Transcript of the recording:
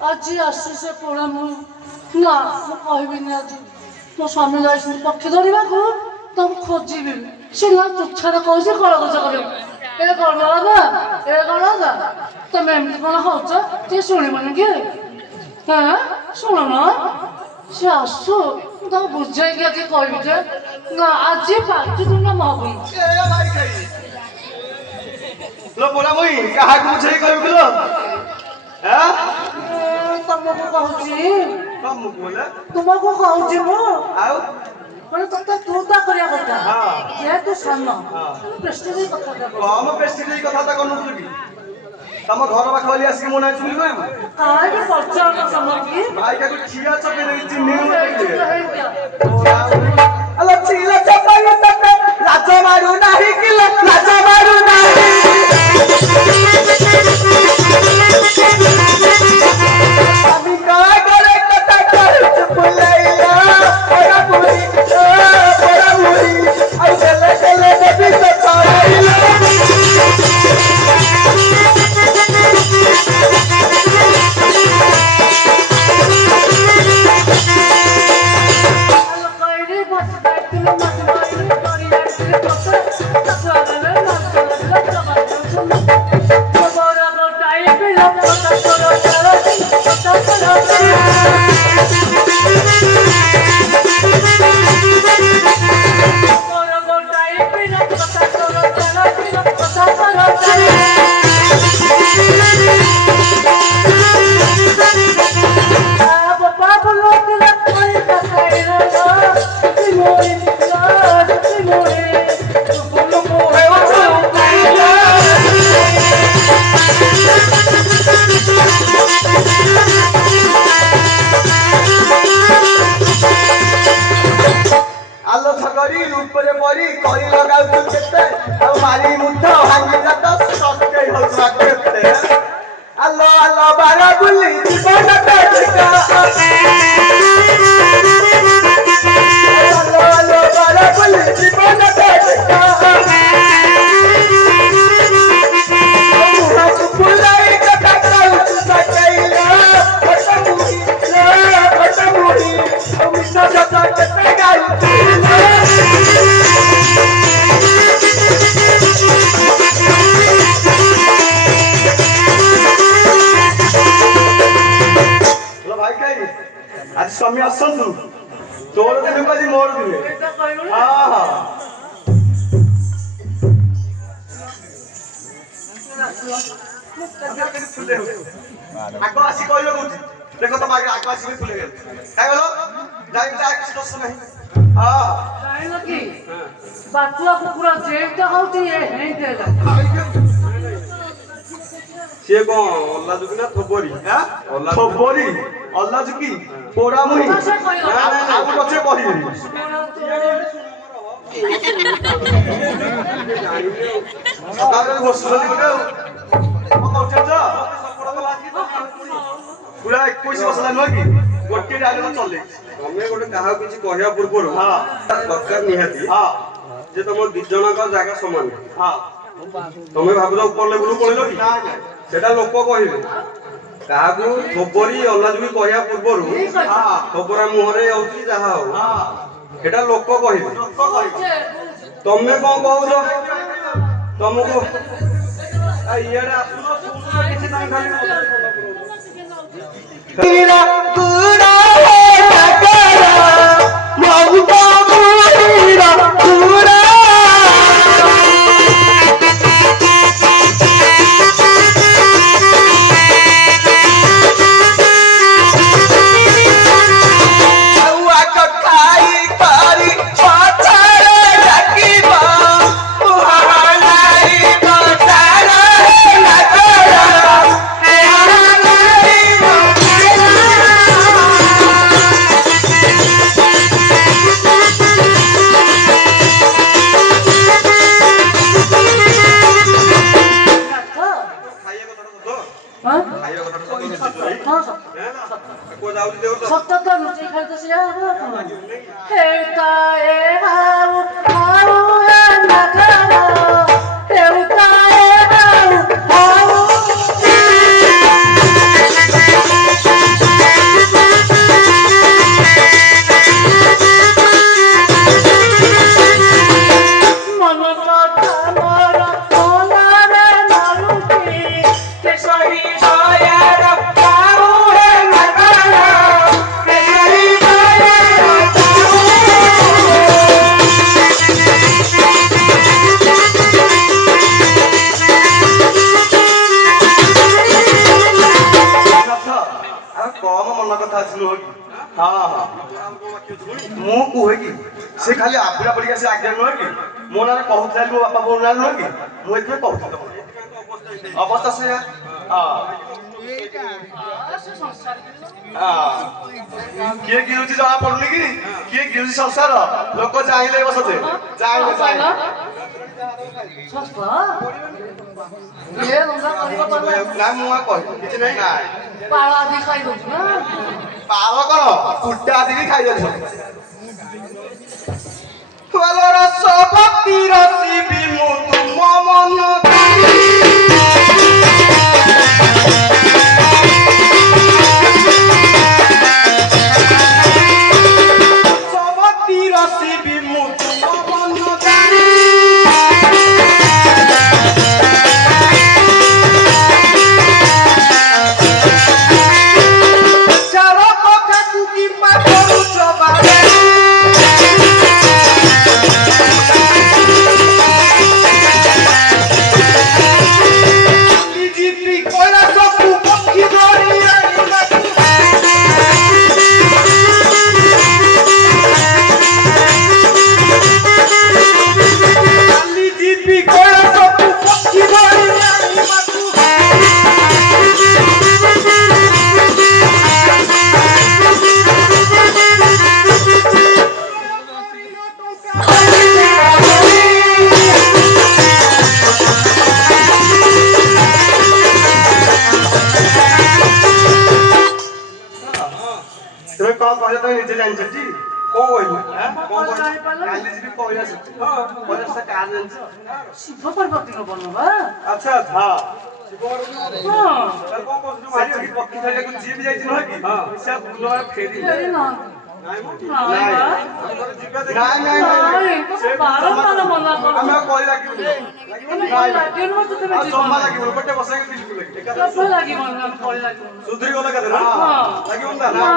ଆଜି ଆସୁ ସେ ପୋଡ଼ା ମୁଁ ନା ମୁଁ କହିବିନି ଆଜି ମୋ ସ୍ୱାମୀ ଯାଇଛନ୍ତି ପକ୍ଷୀ ଧରିବାକୁ ତ ମୁଁ ଖୋଜିବି ସେ ନା ତୁଚ୍ଛାରେ କହୁଛି କଳଗଛ କରିବାକୁ ଏ କଣ ବାବା ଏ କଣ ବାବା ତମେ ଏମିତି କଣ ହଉଛ ଟିକେ ଶୁଣିବନି କି ହଁ ଶୁଣୁନ ସେ ଆସୁ ମୁଁ ତାକୁ ବୁଝେଇକି ଆଜି କହିବି ଯେ ନା ଆଜି ପାର୍ଟି ତୁମେ ମଗୁନ କାହାକୁ ବୁଝେଇ କହିବୁ କିଲୋ ତମକୁ କହୁଛି ତୁମକୁ କହୁଛି ମୁଁ ଆଉ ମାନେ ତତେ ତୁ ତା କରିବା କଥା ଯେହେତୁ ସାନ ପ୍ରେଷ୍ଟିଜ କଥାଟା କମ ପ୍ରେଷ୍ଟିଜ କଥାଟା କରୁନଥିଲୁ କି ତମ ଘର ପାଖ ବୋଲି ଆସିକି ମୋ ନାଁ ଚୁଲି କହିବୁ କାହିଁକି ପଚାରୁନ ତମକି ଭାଇକାକୁ ଠିଆ ଚପେଇ ଦେଇକି ଚିହ୍ନି ଆଲୋ ଚିଲ ଚପେଇ ତତେ ଲାଜ ମାରୁ ନାହିଁ କିଲୋ ଲାଜ ମାରୁ ନାହିଁ আমি কায় করে কথা কইছ বুলাইলা ওরা বুড়ি আই গেলে গেলে দেবি তো ছড়াইলা ସ୍ୱାମୀ ଆସନ୍ତୁ ତୋର ଦିନକୁ ଆଜି ମୋର ଦିନେ ଆଗ ଆସି କହିଲ କହୁଛି ଦେଖ ତମ ଆଗ ଆସିକି ଫୁଲେ ଗଲେ ଖାଇଗଲ ଯାଇ କିଛି ଦୋଷ ନାହିଁ ଜାଣିଲ କି ବାତୁଆ କୁକୁର ଯେମିତି ହଉଛି ସିଏ କଣ ଅଲ୍ଲାଜୁକି ନା ଥୋବରି ଥୋବରି ଅଲ୍ଲାଜୁକି ପୋଡ଼ା ମୁହିଁ ଆଉ ପଛେ କହିବେନି ପୁରା 21 ବର୍ଷ ହେଲା ନୁହେଁ କି ଗୋଟିଏ ଡାଇଲଗ ଚଲେଇଛି ତମେ ଗୋଟେ କାହାକୁ କିଛି କହିବା ପୂର୍ବରୁ ଦରକାର ନିହାତି ଯେ ତମ ଦି ଜଣଙ୍କ ଜାଗା ସମାନ ତମେ ଭାବୁଛ ଉପର ଲେବୁଲ ପଳେଇଲ କି ସେଟା ଲୋକ କହିବେ କାହାକୁ ଥୋବରି ଅଲ୍ଲାଜୁକି କହିବା ପୂର୍ବରୁ ଥୋବରା ମୁହଁରେ ହଉଛି ଯାହା ହଉ ସେଟା ଲୋକ କହିବେ ତମେ କଣ କହୁଛ ତମକୁ ଇଆଡେ ଆସୁନ କିଛି ନାହିଁ ଖାଲି ମନ କଥା ଅଛି ନୁହଁ କି? ହଁ ହଁ ମୁଁ କୁହେ କି ସେ ଖାଲି ଆବୁଡ଼ା ପଡ଼ିକି ଆସି ଆଜ୍ଞା ନୁହଁ କି? ମୋ ନାଁରେ କହୁଥିଲା ମୋ ବାପା ବୋଉ ନାଁରେ ନୁହଁ କି? ମୁଁ ଏଥିପାଇଁ କହୁଥିଲି ଅବସ୍ଥା ସେ କିଏ ଗିଳୁଛି ଜଣା ପଡୁନି କି? କିଏ ଗିଳୁଛି ସଂସାର? ଲୋକ ଚାହିଁଲେ ବସତେ ଚାହିଁଲେ ଚାହିଁଲେ ନାଇଁ ମୁଁ ଆଉ କହିବି କିଛି ନାହିଁ। ନାଇଁ ପାଳ ଆଦି ଖାଇଦଉଛି ନା ପାଳ କଣ କୁଟା ଆସିକି ଖାଇଯାଉଛନ୍ତି। ରସବତୀ ରସିବି ମୁଁ ତୁମ ମନ ରସବତୀ ରସିବି ମୁଁ ତୁମ ମନ ଚାର କଥାକୁ କିମ୍ବା କରୁଛ ବାରେ ଯିବି କୈଳାସକୁ ପକ୍ଷୀ ଧରି ଆଣିବାକୁ କାଲି ଯିବି କୈଳାସକୁ ପକ୍ଷୀ ଧରି ଆଣିବାକୁ তুমি କଣ କହିଲ ତମେ ନିଜେ ଜାଣିଛ ଟି? କଣ କହିଲୁ? କଣ କହିଲୁ? କାଲି ଯିବି କୈଳାସ। କୈଳାସ କାହାର ଜାଣିଛ? ଶିବ ପାର୍ବତୀଙ୍କ ବନ ବା ଆଚ୍ଛା ଆଚ୍ଛା ହଁ ସେଠିକି ପକ୍ଷୀ ଧରିବାକୁ ଯିଏ ବି ଯାଇଛି ନୁହଁ କି? ସେ ପୁନଃ ଫେରି ନାଇଁ ଆମେ ଆଉ କହି ଲାଗିବୁନି ଜମା ଲାଗିବୁନି ଗୋଟେ ବସେଇକି ବିଲକୁଲ ସୁଧୁରି ଗଲା କେତେ ନା ଲାଗିବନି ତାହେଲେ